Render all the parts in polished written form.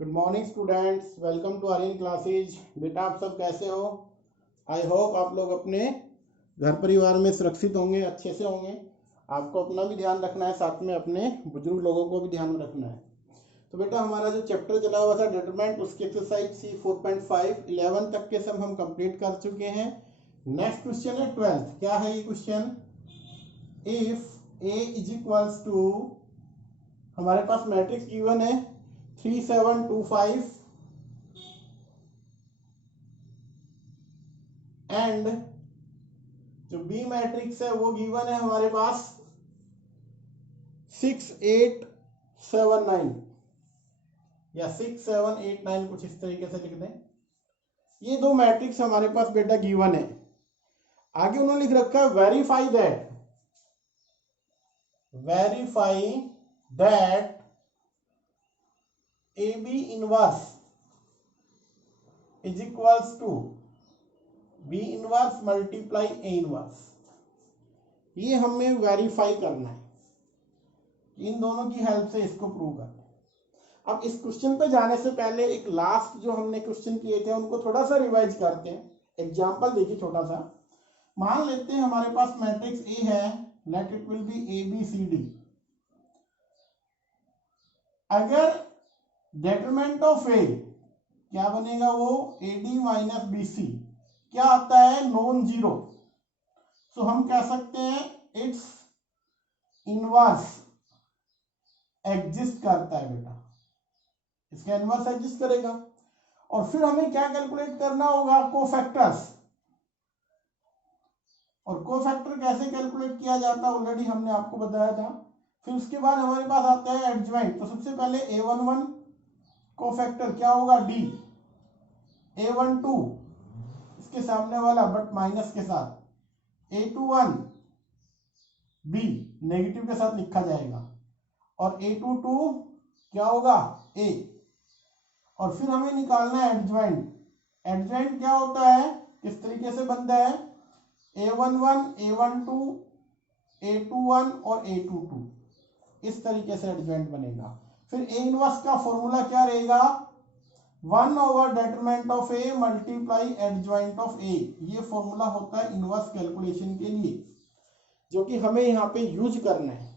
Good morning students, welcome to Aryan classes. बेटा आप सब कैसे हो? आई होप आप लोग अपने घर परिवार में सुरक्षित होंगे, अच्छे से होंगे। आपको अपना भी ध्यान रखना है, साथ में अपने बुजुर्ग लोगों को भी ध्यान में रखना है। तो बेटा हमारा जो चैप्टर चला हुआ था डिटरमिनेंट, उसकी एक्सरसाइज सी 4.5 11 तक के सब हम कंप्लीट कर चुके हैं। नेक्स्ट क्वेश्चन है 12th। क्या है ये question? If A is equals to, हमारे पास मैट्रिक्स गिवन है 3 7 2 5 एंड जो बी मैट्रिक्स है वो गिवन है हमारे पास 6 8 7 9 या 6 7 8 9, कुछ इस तरीके से लिख दें। ये दो मैट्रिक्स हमारे पास बेटा गिवन है। आगे उन्होंने लिख रखा है verify that A B inverse is equals to B inverse multiply A inverse. ये हमें वेरीफाई करना है, इन दोनों की हेल्प से इसको प्रूव करना है। अब इस क्वेश्चन पे जाने से पहले एक लास्ट जो हमने क्वेश्चन किए थे उनको थोड़ा सा रिवाइज करते हैं। एग्जांपल देखिए छोटा सा। मान लेते हैं हमारे पास मैट्रिक्स ए है, let it will be A B C D. अगर डेटरमिनेंट ऑफ ए क्या बनेगा, वो A D minus B C क्या आता है, नॉन जीरो। सो हम कह सकते हैं इट्स इनवर्स एग्जिस्ट करता है बेटा, इसका इनवर्स एग्जिस्ट करेगा। और फिर हमें क्या कैलकुलेट करना होगा, कोफैक्टर्स। और कोफैक्टर कैसे कैलकुलेट किया जाता है ऑलरेडी हमने आपको बताया था। फिर उसके बाद हमारे पास आता है एडजॉइंट। तो सबसे पहले A11 कोफैक्टर क्या होगा, डी। A12 इसके सामने वाला बट माइनस के साथ, A21 बी नेगेटिव के साथ लिखा जाएगा, और A22 क्या होगा, ए। और फिर हमें निकालना है एडजॉइंट। एडजॉइंट क्या होता है, किस तरीके से बनता है, A11 A12 A21 और A22, इस तरीके से एडजॉइंट बनेगा। फिर ए इनवर्स का फॉर्मूला क्या रहेगा, 1 over determinant of A multiply adjoint of A. ये फॉर्मूला होता है इनवर्स कैलकुलेशन के लिए, जो कि हमें यहाँ पे यूज करना है।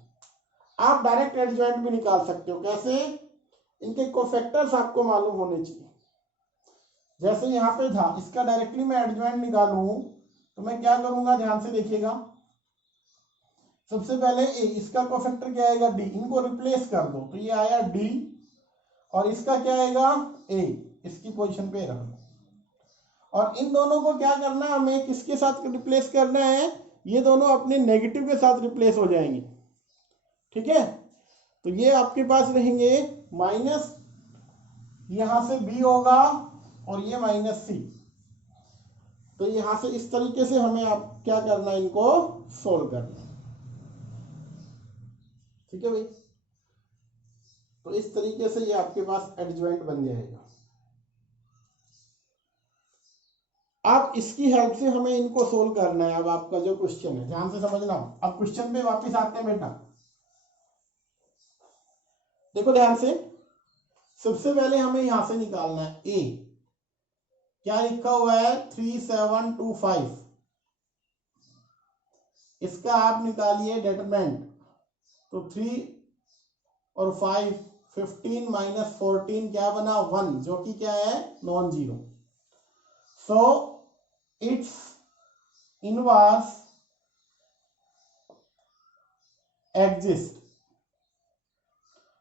आप डायरेक्ट एडजॉइंट भी निकाल सकते हो। कैसे? इनके कोफैक्टर्स आपको मालूम होने चाहिए। जैसे यहाँ पे था, इसका डायरेक्टली मैं एडजॉइंट निकालूं तो मैं क्या करूंगा, ध्यान से देखिएगा। सबसे पहले ए, इसका कोफैक्टर क्या आएगा, डी। इनको रिप्लेस कर दो तो ये आया डी, और इसका क्या आएगा, ए। इसकी पोजीशन पे रख दो। और इन दोनों को क्या करना है, हमें किसके साथ रिप्लेस करना है, ये दोनों अपने नेगेटिव के साथ रिप्लेस हो जाएंगे। ठीक है, तो ये आपके पास रहेंगे माइनस, यहां से बी होगा और ये माइनस सी। तो यहां से इस तरीके से हमें आप क्या करना है, इनको सोल्व करना है। ठीक है भाई, तो इस तरीके से ये आपके पास एडजॉइंट बन जाएगा। अब इसकी हेल्प से हमें इनको सोल्व करना है। अब आपका जो क्वेश्चन है, ध्यान से समझना। अब क्वेश्चन पे वापस आते हैं बेटा, देखो ध्यान से। सबसे पहले हमें यहां से निकालना है ए, क्या लिखा हुआ है, 3 7 2 5। इसका आप निकालिए डेटरमिनेंट। तो 3 और 5 15 माइनस 14 क्या बना, 1, जो कि क्या है, non zero. So it's inverse exist,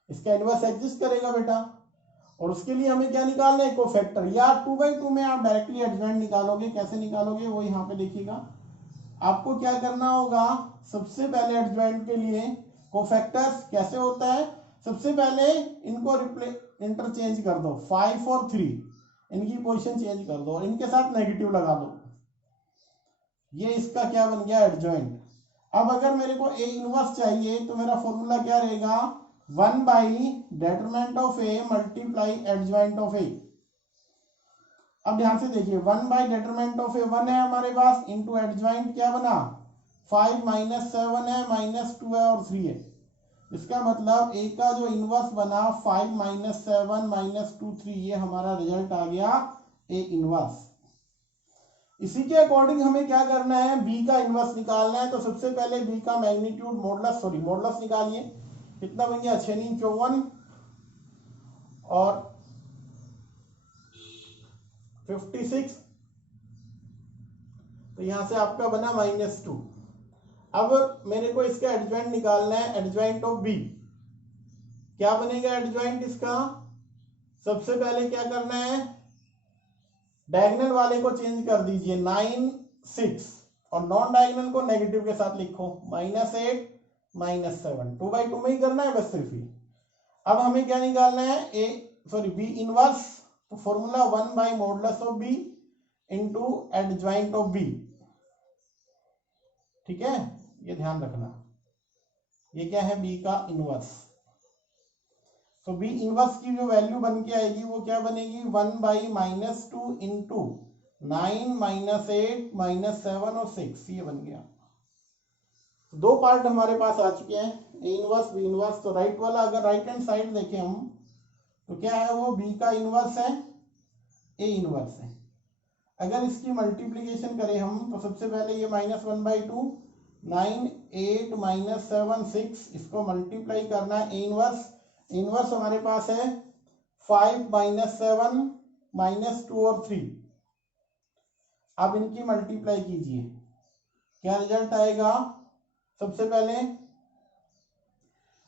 इसका इनवर्स एग्जिस्ट करेगा बेटा। और उसके लिए हमें क्या निकालना है, कोफैक्टर। या 2/2 में आप डायरेक्टली एडजॉइंट निकालोगे। कैसे निकालोगे वो यहाँ पे देखिएगा। आपको क्या करना होगा, सबसे पहले एडजॉइंट के लिए कोफैक्टर्स कैसे होता है, सबसे पहले इनको इंटरचेंज कर दो, 5 और 3 इनकी पोजीशन चेंज कर दो और इनके साथ नेगेटिव लगा दो। ये इसका क्या बन गया, एडजॉइंट। अब अगर मेरे को ए इनवर्स चाहिए तो मेरा फॉर्मूला क्या रहेगा, 1 by determinant of A multiply adjoint of A. अब ध्यान से देखिए, 1 बाई डेटरमिनेंट ऑफ ए 1 है हमारे पास, इंटू एडजॉइंट क्या बना, 5 माइनस 7 है, माइनस 2 है और 3 है। इसका मतलब ए का जो इनवर्स बना 5 - 7 - 2 3, ये हमारा रिजल्ट आ गया ए इनवर्स। इसी के अकॉर्डिंग हमें क्या करना है, बी का इनवर्स निकालना है। तो सबसे पहले बी का मैग्नीट्यूड मॉडुलस निकालिए। कितना बन गया, 6 × 54 और 56। तो यहां से आपका बना -2। अब मेरे को इसका एडजॉइंट निकालना है, एडजॉइंट ऑफ बी। क्या बनेगा एडजॉइंट इसका, सबसे पहले क्या करना है, डायगोनल वाले को चेंज कर दीजिए 9 6 और नॉन डायगोनल को नेगेटिव के साथ लिखो -8 -7, 2/2 में ही करना है बस सिर्फ ही। अब हमें क्या निकालना है, बी इनवर्स। तो formula 1/mod of b into adjoint of b। ठीक है, ये ध्यान रखना, ये क्या है, बी का इनवर्स। तो बी इनवर्स की जो वैल्यू बन के आएगी वो क्या बनेगी, 1/-2 इंटू 9 -8 -7 और 6, ये बन गया। तो दो पार्ट हमारे पास आ चुके हैं, ए इनवर्स बी इनवर्स। तो राइट वाला अगर राइट हैंड साइड देखें हम, तो क्या है वो बी का इनवर्स है, ए इनवर्स है। अगर इसकी मल्टीप्लीकेशन करें हम, तो सबसे पहले ये -1/2 9 8 -7 6, इसको मल्टीप्लाई करना है, ए इनवर्स। इनवर्स हमारे पास है 5 -7 -2 और 3। अब इनकी मल्टीप्लाई कीजिए, क्या रिजल्ट आएगा, सबसे पहले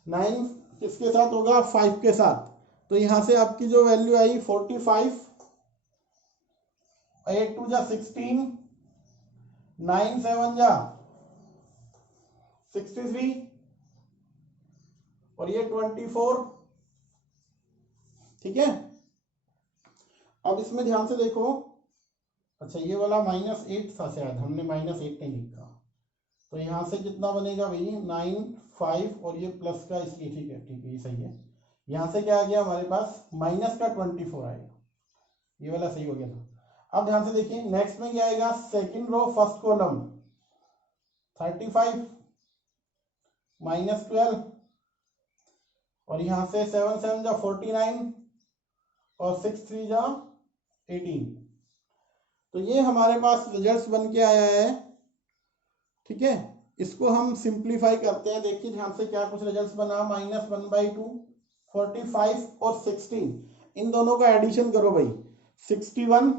9 किसके साथ होगा, 5 के साथ। तो यहां से आपकी जो वैल्यू आई 45, 8 2 जा 16, 9 7 जा 63 और ये 24। ठीक है, अब इसमें ध्यान से देखो, अच्छा ये वाला -8 था शायद, हमने -8 नहीं लिखा। तो यहां से कितना बनेगा भाई, 9 5 और ये प्लस का, इसलिए ठीक है ये सही है। यहां से क्या आ गया हमारे पास, माइनस का 24 आएगा, ये वाला सही हो गया था। अब ध्यान से देखिए नेक्स्ट में क्या आएगा, सेकंड रो फर्स्ट कॉलम 35 -12 और यहां से 7 7 जा 49 और 6 3 जा 18। तो ये हमारे पास रिजल्ट्स बन के आया है। ठीक है, इसको हम सिंप्लीफाई करते हैं, देखिए ध्यान से क्या कुछ रिजल्ट्स बना, -1/2 45 और 16, इन दोनों का एडिशन करो भाई, 61,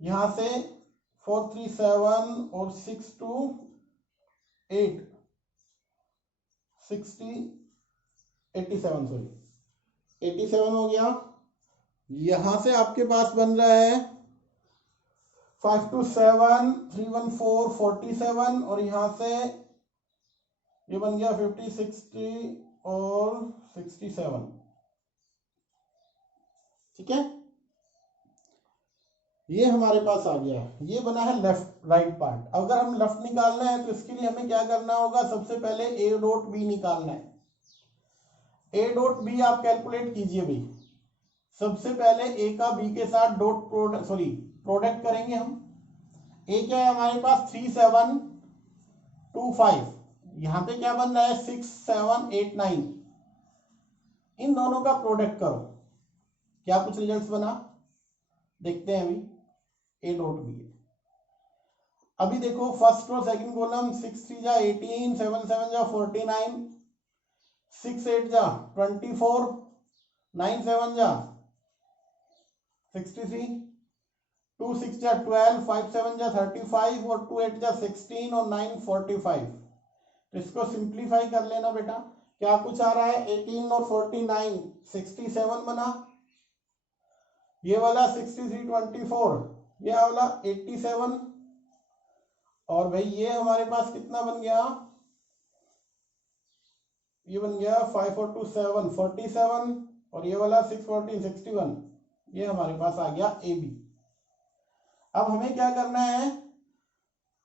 यहां से 4 3 7 और 6 2 8 60 87, सॉरी 87 हो गया। यहां से आपके पास बन रहा है 5 2 7 3 1 4 47 और यहां से ये बन गया 50 60 और 67। ठीक है, ये हमारे पास आ गया, ये बना है लेफ्ट राइट पार्ट। अगर हम लेफ्ट निकालना है तो इसके लिए हमें क्या करना होगा, सबसे पहले ए डॉट बी निकालना है। ए डॉट बी आप कैलकुलेट कीजिए भाई, सबसे पहले ए का बी के साथ डॉट प्रोडक्ट करेंगे हम। ए क्या है हमारे पास 3 7 2 5, यहां पे क्या बन रहा है 6 7 8 9, इन दोनों का प्रोडक्ट करो, क्या कुछ रिजल्ट्स बना, देखते हैं अभी। ए डॉट बी है, अभी देखो फर्स्ट रो सेकंड कॉलम 6 3 जा 18 7 7 जा 49 6 8 जा 24 9 7 जा 63 2 6 जा 12 5 7 जा 35 और 2 8 जा 16 और 9 45। तो इसको सिंप्लीफाई कर लेना बेटा, क्या कुछ आ रहा है, 18 और 49 67 बना, ये वाला 63 24, ये वाला 87 और भाई ये हमारे पास कितना बन गया, ये बन गया 5 और 2 7 47 और ये वाला 6 14 61, ये हमारे पास आ गया ए बी। अब हमें क्या करना है,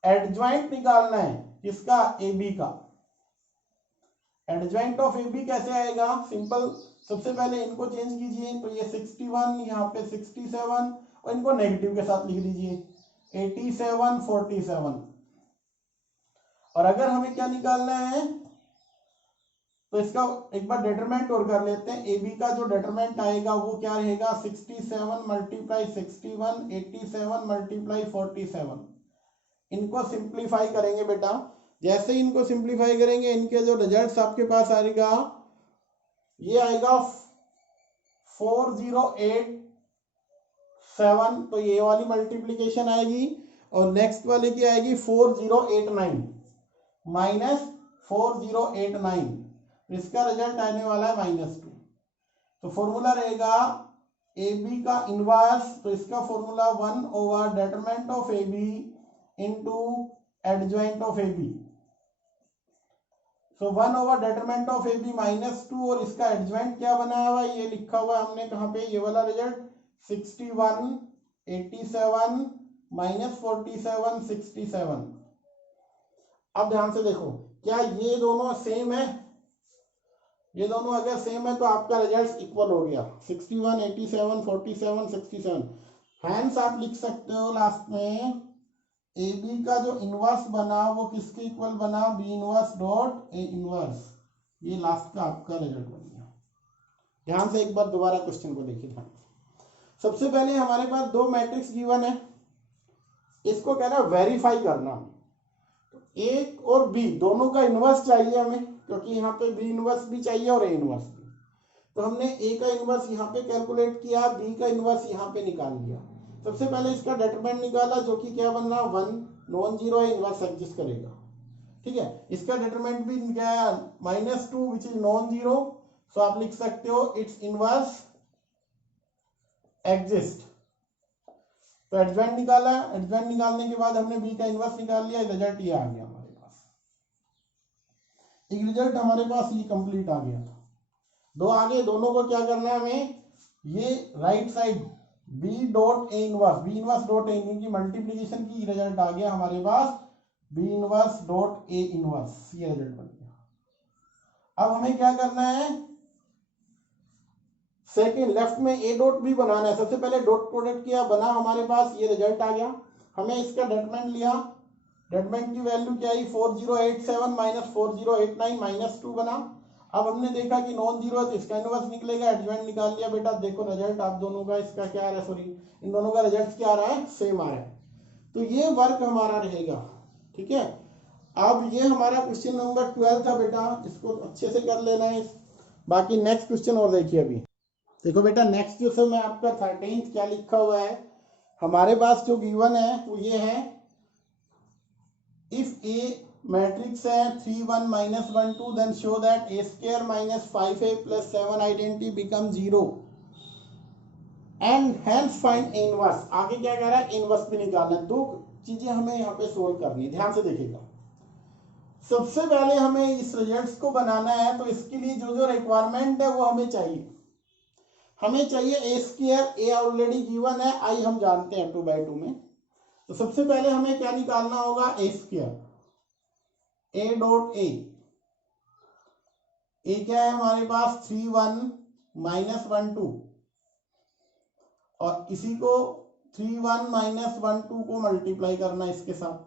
एडजॉइंट निकालना है किसका, ए बी का। एडजॉइंट ऑफ ए बी कैसे आएगा, सिंपल, सबसे पहले इनको चेंज कीजिए, तो ये 61 यहाँ पे 67 और इनको नेगेटिव के साथ लिख दीजिए 87 47। और अगर हमें क्या निकालना है तो इसका एक बार डेटरमेंट और कर लेते हैं। ए बी का जो डेटरमेंट आएगा वो क्या रहेगा, 67 मल्टीप्लाई 61, 87 मल्टीप्लाई 47। इनको सिंप्लीफाई करेंगे बेटा। जैसे इनको सिंप्लीफाई करेंगे इनके जो रिजल्ट्स आपके पास आएगा ये आएगा 4087, तो ये वाली मल्टीप्लीकेशन आएगी। और नेक्स्ट वाले की आएगी 4089 माइनस 4089, इसका रिजल्ट आने वाला है -2। तो फॉर्मूला रहेगा ए बी का इनवर्स, तो इसका formula 1 over determinant of A B into adjoint of A B. तो 1 over determinant of A B -2, और इसका एडजॉइंट क्या बना हुआ है ये लिखा हुआ है हमने कहाँ पे, ये वाला रिजल्ट 61, 87 माइनस 47, 67। अब ध्यान से देखो, क्या ये दोनों सेम है? ये दोनों अगर सेम है तो आपका रिजल्ट इक्वल हो गया, 61, 87, 47, 67। हैंस आप लिख सकते हो लास्ट में ए बी का जो इनवर्स बना वो किसके इक्वल बना, B inverse dot A inverse. ये लास्ट का आपका रिजल्ट बन गया। ध्यान से एक बार दोबारा क्वेश्चन को देखिए ध्यान। सबसे पहले हमारे पास दो मैट्रिक्स गिवन है, इसको कहना वेरीफाई करना। एक और बी दोनों का इनवर्स चाहिए हमें, क्योंकि यहाँ पे बी इनवर्स भी चाहिए और ए इनवर्स भी। तो हमने ए का इनवर्स यहाँ पे कैलकुलेट किया, बी का इनवर्स यहाँ पे निकाल लिया। सबसे पहले इसका डेटरमेंट निकाला जो कि क्या बन रहा, 1 नॉन जीरो है, इनवर्स एग्जिस्ट करेगा। ठीक है, इसका डेटरमेंट भी क्या है, -2 विच इज नॉन जीरो। सो आप लिख सकते हो इट्स इनवर्स एग्जिस्ट। तो एडजॉइंट निकाला, एडजॉइंट निकालने के बाद हमने बी का इनवर्स निकाल लिया, रिजल्ट ये आ गया हमारे पास। एक रिजल्ट हमारे पास ये कंप्लीट आ गया था। दो आगे, दोनों को क्या करना है हमें, ये right side B dot A inverse, B inverse dot A की मल्टीप्लीकेशन की रिजल्ट आ गया हमारे पास, B inverse dot A inverse, ये रिजल्ट बन गया। अब हमें क्या करना है, सेकेंड लेफ्ट में ए डॉट भी बनाना है। सबसे पहले डॉट प्रोडक्ट किया, बना हमारे पास, ये रिजल्ट आ गया। हमें इसका डेटरमेंट लिया, डेटरमेंट की वैल्यू क्या आई, 4087 माइनस 4089 -2 बना। अब हमने देखा कि नॉन जीरो है तो इसका इनवर्स निकलेगा, एडजॉइंट निकाल लिया। बेटा देखो रिजल्ट आप दोनों का, इसका क्या आ रहा है, सॉरी इन दोनों का रिजल्ट क्या आ रहा है, सेम आ रहा है। तो ये वर्क हमारा रहेगा। ठीक है, अब ये हमारा क्वेश्चन नंबर 12 था बेटा, इसको अच्छे से कर लेना है। बाकी नेक्स्ट क्वेश्चन और देखिए। अभी देखो बेटा, नेक्स्ट क्वेश्चन में आपका 13th क्या लिखा हुआ है हमारे पास, जो गिवन है वो ये है, इफ ए मैट्रिक्स है 3 1 -1 2 then show that a square minus 5a plus 7 identity become 0 and hence find inverse. आगे क्या कह रहा है, इनवर्स भी निकालना है। दो चीजें हमें यहाँ पे सोल्व करनी है, ध्यान से देखिएगा। सबसे पहले हमें इस रिजल्ट्स को बनाना है, तो इसके लिए जो जो रिक्वायरमेंट है वो हमें चाहिए। हमें चाहिए ए स्क्वायर, ए ऑलरेडी गिवन है, आई हम जानते हैं 2/2 में। तो सबसे पहले हमें क्या निकालना होगा, ए स्क्वायर, ए डॉट ए क्या है हमारे पास 3 1 -1 2, और इसी को 3 1 -1 2 को मल्टीप्लाई करना इसके साथ।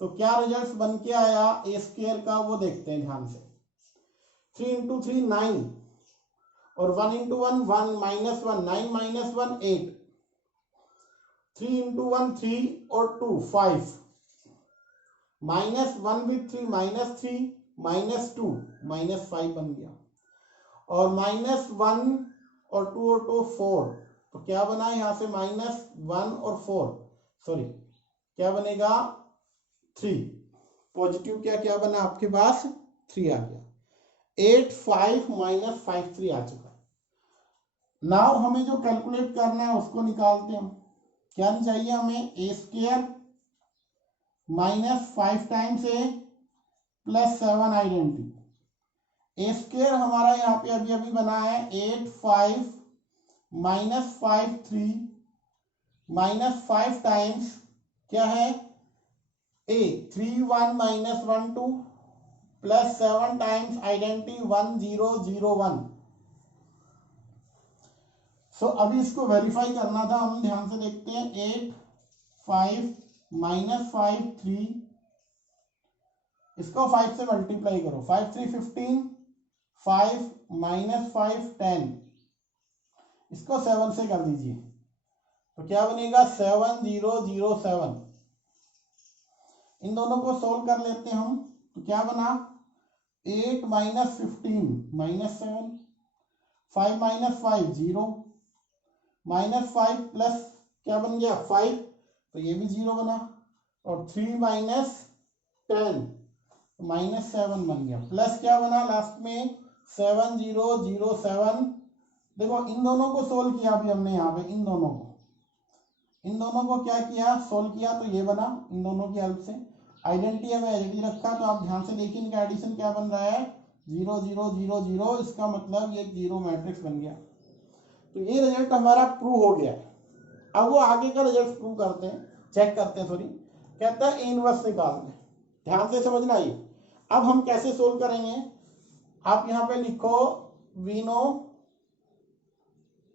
तो क्या रिजल्ट बन के आया ए स्क्वायर का, वो देखते हैं ध्यान से। 3 × 3 9, और 1 × 1 1 -1 9 -1 8, 3 × 1 3 और 2 5, -1 with 3 -3 -2 -5 बन गया, और -1 और 2 और 2 4, तो क्या बना यहाँ से -1 और 4, सॉरी क्या बनेगा 3, पॉजिटिव क्या क्या बना आपके पास 3 आ गया, 8 5 -5 3 आ चुका। नाउ हमें जो कैलकुलेट करना है उसको निकालते हैं। क्या चाहिए हमें, ए स्क्वायर -5 टाइम्स ए प्लस 7 आइडेंटिटी। ए स्क्वायर हमारा यहाँ पे अभी अभी बना है 8 5 -5 3 -5 टाइम्स क्या है ए 3 1 -1 2 प्लस 7 टाइम्स आइडेंटिटी 1 0 0 1। सो अभी इसको वेरीफाई करना था, हम ध्यान से देखते हैं। 8 5 -5 3 इसको 5 से मल्टीप्लाई करो, 5 3 15, 5 माइनस 5 10, इसको 7 से कर दीजिए तो क्या बनेगा 7007। इन दोनों को सोल्व कर लेते हैं हम, तो क्या बना 8 minus 15 minus 7, 5 minus 5 0, minus 5 plus क्या बन गया 5, तो ये भी 0 बना, और 3 माइनस 10 माइनस 7 बन गया, प्लस क्या बना लास्ट में 7007। देखो इन दोनों को सोल्व किया अभी हमने यहाँ पे, इन दोनों को क्या किया सोल्व किया, तो ये बना इन दोनों की हेल्प से। आइडेंटिटी हमें एडिटी रखा, तो आप ध्यान से देखिए इनका एडिशन क्या बन रहा है 0 0 0 0, इसका मतलब ये 0 मैट्रिक्स बन गया। तो ये रिजल्ट हमारा प्रूव हो गया है। अब वो आगे का रिजल्ट प्रूव करते हैं, चेक करते हैं, सॉरी कहता है इनवर्स निकालने। ध्यान से समझना ये। अब हम कैसे सोल्व करेंगे, आप यहां पे लिखो वी नो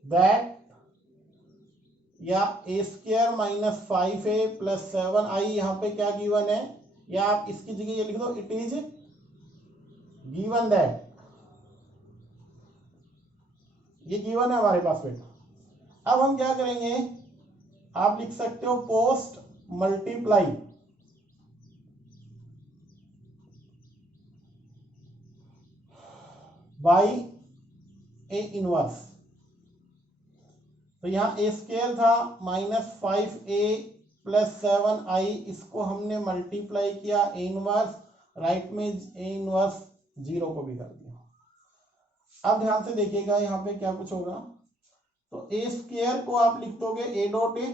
दैट, या ए square minus 5a plus 7i, यहाँ पे क्या गिवन है, या आप इसकी जगह ये लिख दो इट इज गिवन दैट, ये गिवन है हमारे पास बेटा। अब हम क्या करेंगे, आप लिख सकते हो post multiply by A inverse. तो यहाँ ए स्क्वायर था माइनस 5a प्लस 7i, इसको हमने मल्टीप्लाई किया ए इनवर्स, राइट में ए इनवर्स 0 को भी कर दिया। अब ध्यान से देखिएगा यहाँ पे क्या कुछ होगा, तो ए स्क्वायर को आप लिख दोगे ए डॉट ए,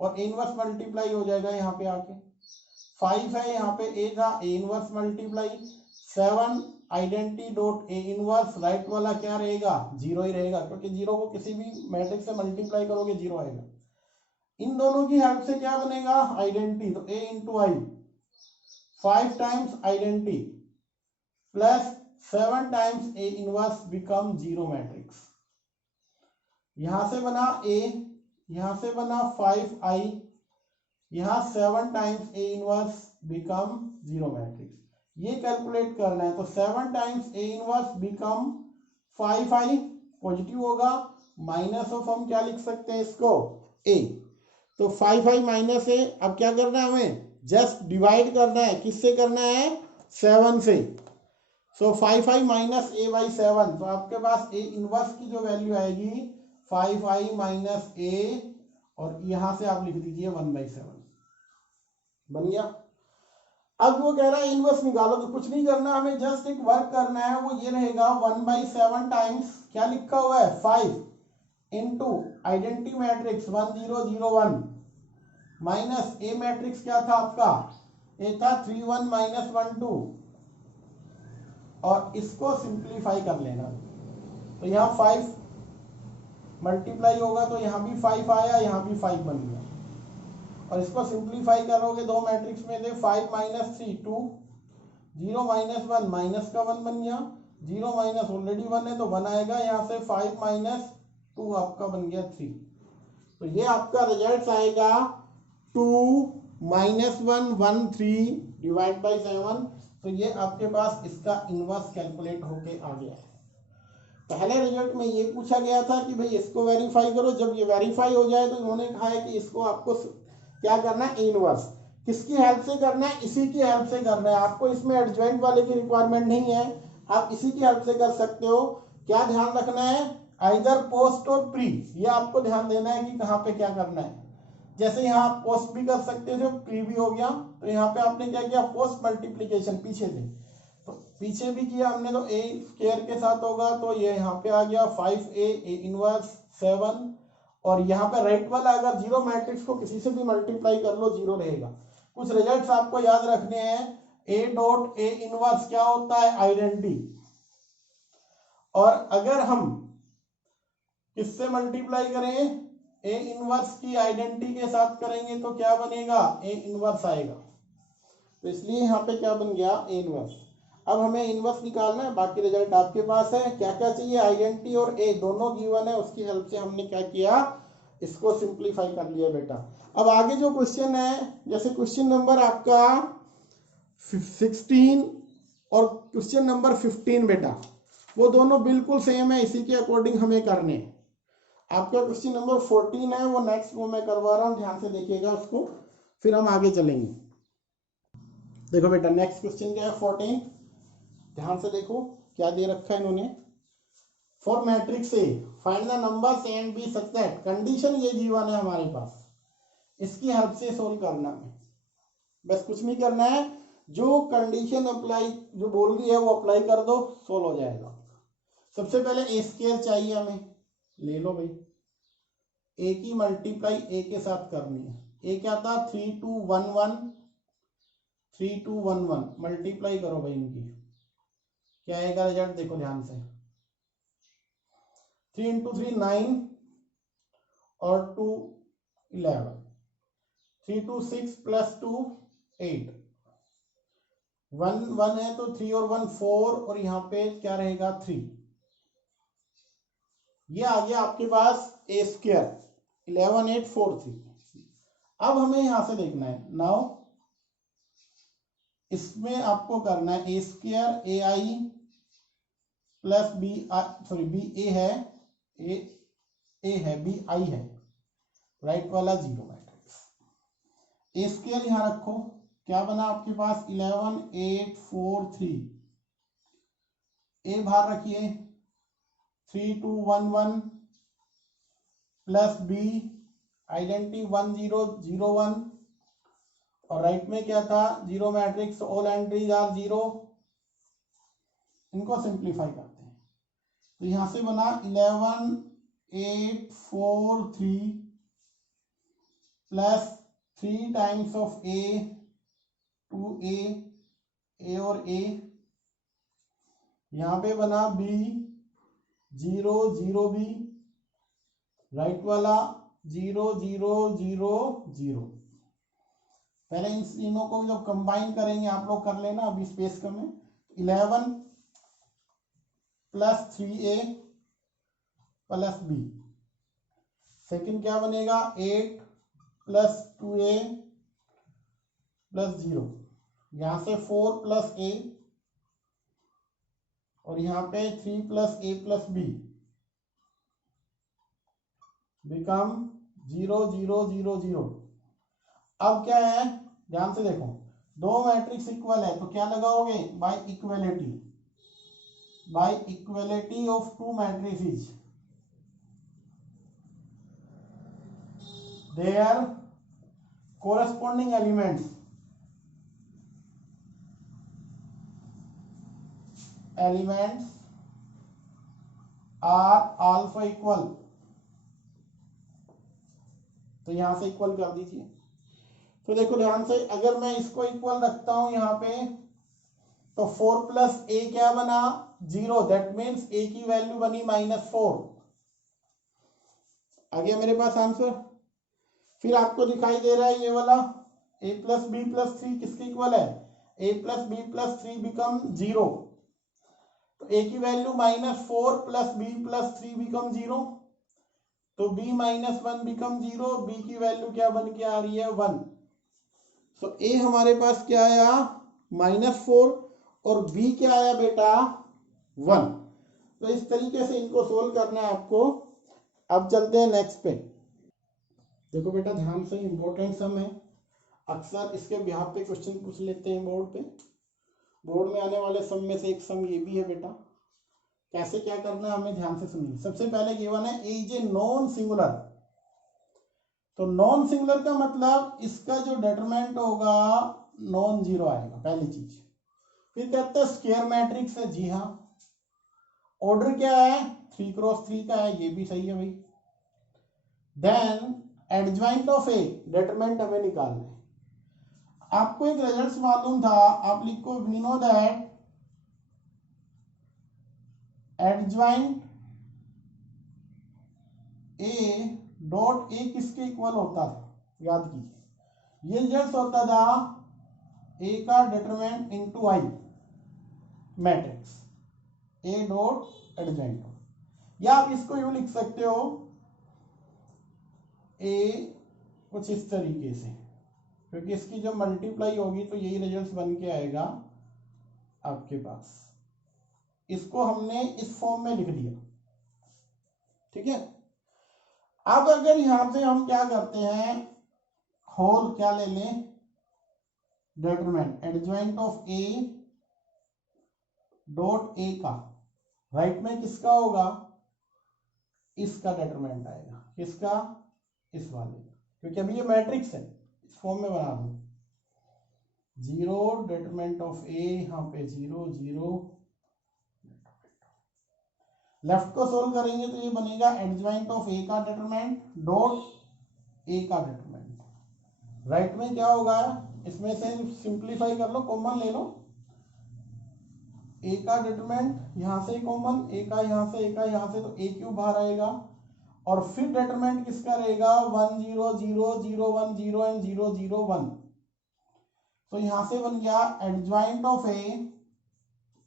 और ए इनवर्स मल्टीप्लाई हो जाएगा यहाँ पे आके, 5 है यहाँ पे ए था, A inverse multiply 7 identity dot A inverse, right वाला क्या रहेगा 0 ही रहेगा, क्योंकि 0 को किसी भी मैट्रिक्स से मल्टीप्लाई करोगे 0 आएगा। इन दोनों की हेल्प से क्या बनेगा आइडेंटिटी, तो a into I 5 times identity plus 7 times A inverse become 0 matrix. यहां से बना a, यहां से बना 5i, यहां 7 times A inverse become 0 matrix. ये कैलकुलेट करना है, तो 7 times A inverse become 5i, positive होगा, माइनस ऑफ हम क्या लिख सकते हैं इसको a, तो 5i माइनस a। अब क्या करना है हमें, जस्ट डिवाइड करना है, किससे करना है 7 से, सो 5i माइनस a बाई 7, तो आपके पास a इनवर्स की जो वैल्यू आएगी 5i माइनस a, और यहां से आप लिख दीजिए 1/7, बन गया। अब वो कह रहा है इनवर्स निकालो, तो कुछ नहीं करना, हमें जस्ट एक वर्क करना है, वो ये रहेगा 1/7 टाइम्स क्या लिखा हुआ है 5 इंटू आइडेंटिटी मैट्रिक्स 1 0 0 1 माइनस ए मैट्रिक्स क्या था आपका, ए था 3 1 माइनस 1 2, और इसको सिंप्लीफाई कर लेना। तो यहाँ 5 मल्टीप्लाई होगा, तो यहाँ भी 5 आया, यहाँ भी 5 बन गया, और इसको सिंप्लीफाई करोगे दो मैट्रिक्स में थे 5 माइनस 3 2, 0 माइनस 1 माइनस का 1 बन गया, 0 माइनस ऑलरेडी 1 है तो 1 आएगा, यहाँ से 5 माइनस 2 आपका बन गया 3। तो ये आपका रिजल्ट आएगा 2 माइनस 1 1 3 डिवाइड बाई 7। तो ये आपके पास इसका इनवर्स कैलकुलेट होके आ गया है। पहले रिजल्ट में ये पूछा गया था कि भाई इसको वेरीफाई करो, जब ये वेरीफाई हो जाए तो इन्होंने कहा है कि इसको आपको क्या करना है इनवर्स, किसकी हेल्प से करना है, इसी की हेल्प से करना है। आपको इसमें एडजॉइंट वाले की रिक्वायरमेंट नहीं है, आप इसी की हेल्प से कर सकते हो। क्या ध्यान रखना है, आइदर पोस्ट और प्री, ये आपको ध्यान देना है कि कहाँ पे क्या करना है। जैसे यहाँ पोस्ट भी कर सकते थे, प्री भी हो गया, तो यहाँ पे आपने क्या किया पोस्ट मल्टीप्लीकेशन पीछे से, तो पीछे भी किया हमने, तो ए स्क्वायर के साथ होगा, तो ये यहाँ पे आ गया 5a ए इनवर्स 7, और यहाँ पे राइट वाला अगर 0 मैट्रिक्स को किसी से भी मल्टीप्लाई कर लो 0 रहेगा। कुछ रिजल्ट्स आपको याद रखने हैं, ए डॉट ए इनवर्स क्या होता है आइडेंटिटी, और अगर हम किससे मल्टीप्लाई करें ए इनवर्स की आइडेंटिटी के साथ करेंगे तो क्या बनेगा ए इनवर्स आएगा, तो इसलिए यहाँ पे क्या बन गया ए इनवर्स। अब हमें इनवर्स निकालना है, बाकी रिजल्ट आपके पास है। क्या क्या चाहिए, आइडेंटिटी और ए दोनों गिवन है, उसकी हेल्प से हमने क्या किया इसको सिंप्लीफाई कर लिया बेटा। अब आगे जो क्वेश्चन है, जैसे क्वेश्चन नंबर आपका 16 और क्वेश्चन नंबर 15 बेटा, वो दोनों बिल्कुल सेम है, इसी के अकॉर्डिंग हमें करने हैं। आपका क्वेश्चन नंबर 14 है, वो नेक्स्ट वो मैं करवा रहा हूँ, ध्यान से देखिएगा उसको, फिर हम आगे चलेंगे। देखो बेटा नेक्स्ट क्वेश्चन क्या है 14, ध्यान से देखो क्या दे रखा है इन्होंने। For matrix A find the numbers a and b such that, condition ये गिवन है हमारे पास, इसकी हेल्प से सोल्व करना है, बस कुछ नहीं करना है, जो कंडीशन अप्लाई जो बोल रही है वो अप्लाई कर दो, सोल्व हो जाएगा। सबसे पहले ए स्क्वायर चाहिए हमें, ले लो भाई, ए की मल्टीप्लाई ए के साथ करनी है। ए क्या था 3211, 3211 मल्टीप्लाई करो भाई इनकी, क्या आएगा रिजल्ट देखो ध्यान से, 3 इंटू 3 9 और 2 11, 3 2 6 प्लस 2 8, 1 1 है तो 3 और 1 4, और यहाँ पे क्या रहेगा 3। ये आ गया आपके पास ए स्क्वायर 11843। अब हमें यहां से देखना है, नाउ इसमें आपको करना है A square A I plus B I, sorry B A है, ए है बी आई है, राइट वाला जीरो मैट्रिक्स। ए स्क्वायर यहां रखो, क्या बना आपके पास 11843, ए बाहर रखिए 3211 प्लस बी आइडेंटिटी 1001, और राइट में क्या था zero matrix, all entries are zero. इनको सिंप्लीफाई करते हैं, तो यहां से बना 11843 plus 3 times of A, 2a, A और ए, यहां पे बना बी 0 0 बी, राइट वाला 0 0 0 0। पहले इन तीनों को जब कंबाइन करेंगे आप लोग कर लेना, अभी स्पेस कम है। 11 plus 3a plus B, second क्या बनेगा 8 प्लस 2a प्लस 0, यहां से 4 प्लस a, और यहां पे 3 plus a plus b, become 0 0 0 0। अब क्या है ध्यान से देखो, दो मैट्रिक्स इक्वल है तो क्या लगाओगे, by equality, by equality of two matrices their corresponding elements are also equal, तो यहां से इक्वल कर दीजिए। तो देखो ध्यान से, अगर मैं इसको इक्वल रखता हूं यहां पे, तो 4 प्लस ए क्या बना 0, दैट मीन्स ए की वैल्यू बनी -4, आ गया मेरे पास आंसर। फिर आपको दिखाई दे रहा है ये वाला a प्लस बी प्लस 3 किसके इक्वल है, a plus b plus 3 become 0, तो a की value -4 plus b plus 3 become 0, तो b -1 बिकम 0, b की वैल्यू क्या बन के आ रही है 1। सो a हमारे पास क्या आया -4 और b क्या आया बेटा 1। तो इस तरीके से इनको सोल्व करना है आपको। अब चलते हैं नेक्स्ट पे। देखो बेटा ध्यान से, इंपॉर्टेंट सम है, अक्सर इसके बिहाफ पे क्वेश्चन पूछ लेते हैं बोर्ड पे। बोर्ड में आने वाले सम में से एक सम ये भी है बेटा, कैसे क्या करना है हमें ध्यान से सुनिए। सबसे पहले गिवन है ए इज ए नॉन सिंगुलर, तो नॉन सिंगुलर का मतलब इसका जो डिटरमिनेंट होगा नॉन जीरो आएगा, पहली चीज। फिर कहते हैं स्क्वायर मैट्रिक्स है, जी हाँ। ऑर्डर क्या है 3 क्रॉस 3 का है, ये भी सही है भाई। Then adjoint of A, determinant हमें निकालना है। आपको एक रिजल्ट मालूम था, आप लिखो we know that adjoint A dot A किसके इक्वल होता था, याद कीजिए, ये रिजल्ट होता था ए का determinant into I matrix, A dot adjoint, या आप इसको यूं लिख सकते हो ए कुछ इस तरीके से, क्योंकि इसकी जब मल्टीप्लाई होगी तो यही रिजल्ट बन के आएगा आपके पास। इसको हमने इस फॉर्म में लिख दिया, ठीक है। अब अगर यहां से हम क्या करते हैं, होल क्या ले लें, determinant adjoint of A dot ए का राइट में किसका होगा, इसका डिटरमिनेंट आएगा, किसका, इस वाले, क्योंकि अभी ये मैट्रिक्स है, इस फॉर्म में बना दूं, 0 डिटरमिनेंट ऑफ ए, यहाँ पे 0 0, लेफ्ट को सोल्व करेंगे तो ये बनेगा एडजॉइंट ऑफ ए का डिटरमिनेंट डॉट ए का डिटरमिनेंट, राइट में क्या होगा, इसमें से सिंप्लीफाई कर लो, कॉमन ले लो, ए का डिटरमिनेंट यहां से कॉमन, ए का यहां से, ए का यहां से, तो ए क्यूब बाहर आएगा, और फिर डिटरमिनेंट किसका रहेगा, 1 0 0 0 1 0 एंड 0 0 1, तो यहां से बन गया एडजॉइंट ऑफ ए,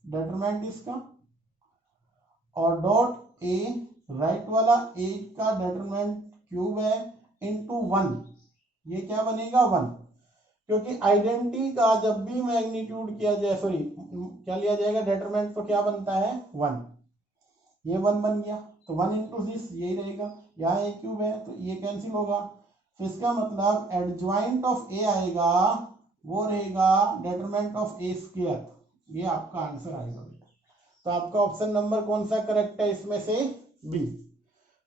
डिटरमिनेंट इसका, और डॉट ए राइट वाला ए का डिटरमिनेंट क्यूब है इनटू 1, ये क्या बनेगा 1, क्योंकि आइडेंटिटी का जब भी मैग्नीट्यूड किया जाए, सॉरी क्या लिया जाएगा डिटरमिनेंट, तो क्या बनता है 1, ये 1 बन गया, तो 1 इंटू दिस यही रहेगा, यहाँ ए क्यूब है तो ये कैंसिल होगा, तो इसका मतलब एडजॉइंट ऑफ ए आएगा वो रहेगा डिटरमिनेंट ऑफ ए स्क्वायर, ये आपका आंसर आएगा। तो आपका ऑप्शन नंबर कौन सा करेक्ट है इसमें से, बी।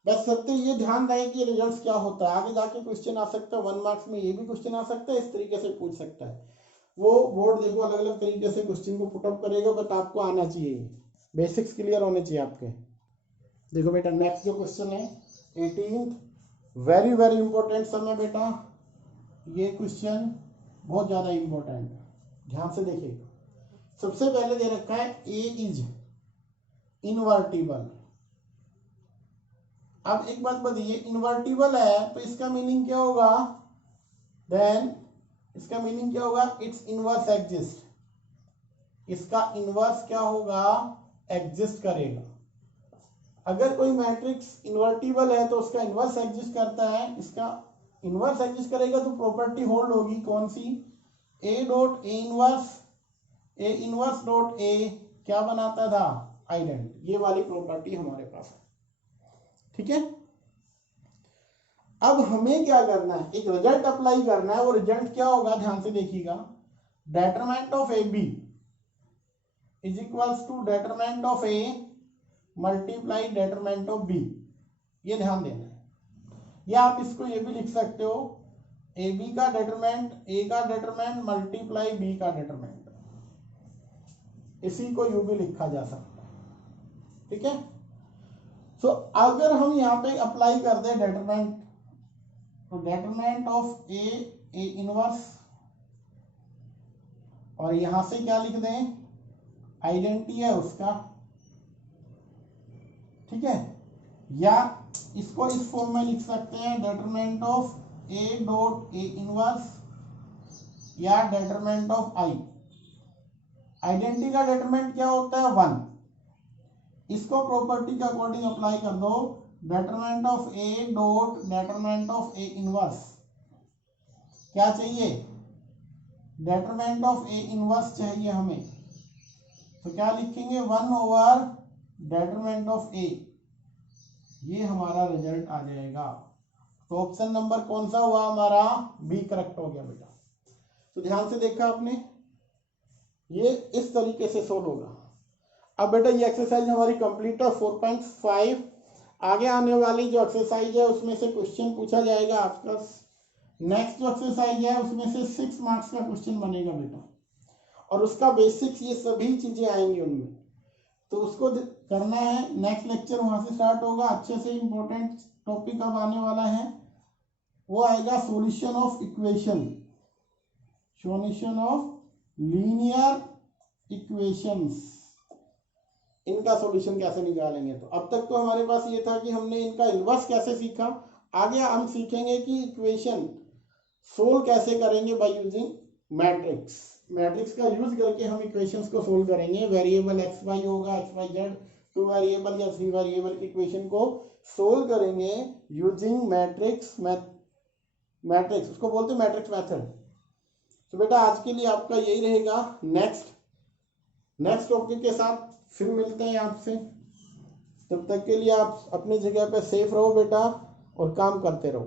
बस सबसे ये ध्यान रहे कि रिजल्ट क्या होता है, आगे जाके क्वेश्चन आ सकता है 1 मार्क्स में, ये भी क्वेश्चन आ सकता है, इस तरीके से पूछ सकता है, वो बोर्ड देखो अलग अलग तरीके से क्वेश्चन को पुटअप करेगा, बट आपको आना चाहिए, बेसिक्स क्लियर होने चाहिए आपके। देखो बेटा नेक्स्ट जो क्वेश्चन है 18th, वेरी वेरी इंपॉर्टेंट समय बेटा, ये क्वेश्चन बहुत ज्यादा इंपॉर्टेंट है, ध्यान से देखिएगा। सबसे पहले दे रखा है ए इज इनवर्टिबल। अब एक बात बताइए, इनवर्टिबल है तो इसका मीनिंग क्या होगा, देन इसका मीनिंग क्या होगा, इट्स इनवर्स एग्जिस्ट, इसका इनवर्स क्या होगा, एग्जिस्ट करेगा। अगर कोई मैट्रिक्स इनवर्टिबल है तो उसका इनवर्स एग्जिस्ट करता है, इसका इनवर्स एग्जिस्ट करेगा तो प्रॉपर्टी होल्ड होगी, कौन सी, A dot A inverse, A inverse dot A क्या बनाता था, आइडेंट, ये वाली प्रॉपर्टी हमारे पास है, ठीक है। अब हमें क्या करना है, एक रिजल्ट अप्लाई करना है, वो रिजल्ट क्या होगा, ध्यान से देखिएगा, determinant of A B is equals to determinant of A multiply determinant of B, ये ध्यान देना है। या आप इसको ये भी लिख सकते हो, ए बी का डिटरमिनेंट, ए का डिटरमिनेंट मल्टीप्लाई बी का डिटरमिनेंट, इसी को यू भी लिखा जा सकता है, ठीक है। सो अगर हम यहाँ पे अप्लाई कर दें डिटरमिनेंट, तो डिटरमिनेंट ऑफ ए इनवर्स, और यहां से क्या लिख दें, आइडेंटिटी है उसका, ठीक है। या इसको इस फॉर्म में लिख सकते हैं, determinant of A dot A inverse या डिटरमिनेंट ऑफ आई। आइडेंटिटी का डिटरमिनेंट क्या होता है 1, इसको प्रॉपर्टी के अकॉर्डिंग अप्लाई कर दो, determinant of A dot determinant of A inverse, क्या चाहिए, डिटरमिनेंट ऑफ ए इनवर्स चाहिए हमें, तो क्या लिखेंगे 1 ओवर डिटरमिनेंट ऑफ ए, ये हमारा रिजल्ट आ जाएगा। तो ऑप्शन नंबर कौन सा हुआ हमारा, बी करेक्ट हो गया बेटा। तो ध्यान से देखा आपने, ये इस तरीके से सोल्व होगा। अब बेटा ये एक्सरसाइज हमारी कंप्लीट है 4.5। आगे आने वाली जो एक्सरसाइज है उसमें से क्वेश्चन पूछा जाएगा आपका। नेक्स्ट जो एक्सरसाइज है उसमें से 6 मार्क्स का क्वेश्चन बनेगा बेटा, और उसका बेसिक्स ये सभी चीजें आएंगी उनमें, तो उसको करना है। नेक्स्ट लेक्चर वहां से स्टार्ट होगा। अच्छे से इंपॉर्टेंट टॉपिक अब आने वाला है, वो आएगा solution of equation, solution of linear equations, इनका सॉल्यूशन कैसे निकालेंगे। तो अब तक तो हमारे पास ये था कि हमने इनका इन्वर्स कैसे सीखा, आगे हम सीखेंगे कि इक्वेशन सोल्व कैसे करेंगे बाय यूजिंग मैट्रिक्स। मैट्रिक्स का यूज करके हम इक्वेशंस को सोल्व करेंगे। वेरिएबल एक्स वाई होगा, एक्स वाई जेड, 2 वेरिएबल या 3 वेरिएबल की इक्वेशन को सोल्व करेंगे यूजिंग मैट्रिक्स। मैट्रिक्स उसको बोलते हैं मैट्रिक्स मेथड। तो बेटा आज के लिए आपका यही रहेगा। नेक्स्ट टॉपिक के साथ फिर मिलते हैं आपसे। तब तक के लिए आप अपनी जगह पे सेफ रहो बेटा और काम करते रहो।